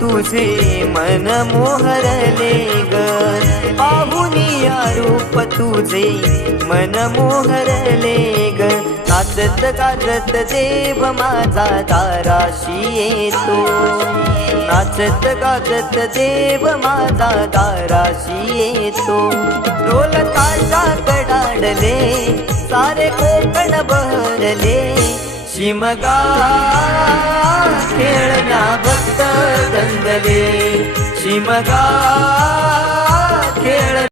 तुझे मन मोहरले ग, पाहुनिया रूप तुझे मन मोहरले ग। नाचत गाजत देव माझा दाराशी येतो, नाचत गाजत देव माझा दाराशी येतो। ढोल ताशा कडाडले सारे कोकण बहरले, शिमगा खेळण्या भक्त दंगले, शिमगा खेळ